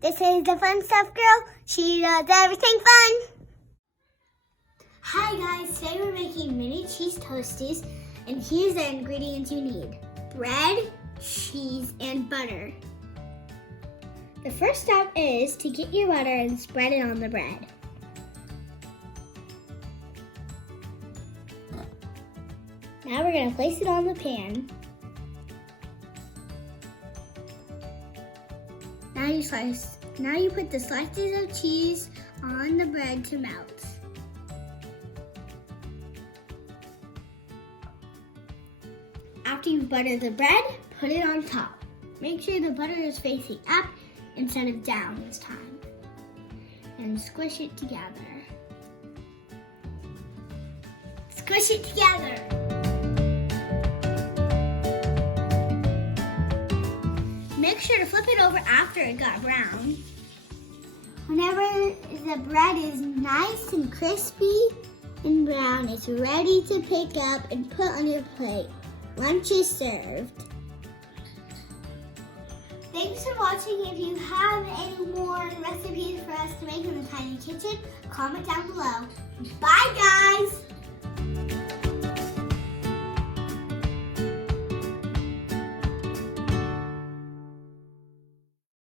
This is the Fun Stuff Girl. She does everything fun. Hi guys, today we're making mini cheese toasties, and here's the ingredients you need. Bread, cheese, and butter. The first step is to get your butter and spread it on the bread. Now we're going to place it on the pan. Now you put the slices of cheese on the bread to melt. After you've buttered the bread, put it on top. Make sure the butter is facing up instead of down this time. And squish it together. Squish it together. Make sure to flip it over after it got brown. Whenever the bread is nice and crispy and brown, it's ready to pick up and put on your plate. Lunch is served. Thanks for watching. If you have any more recipes for us to make in the tiny kitchen, comment down below. Bye guys!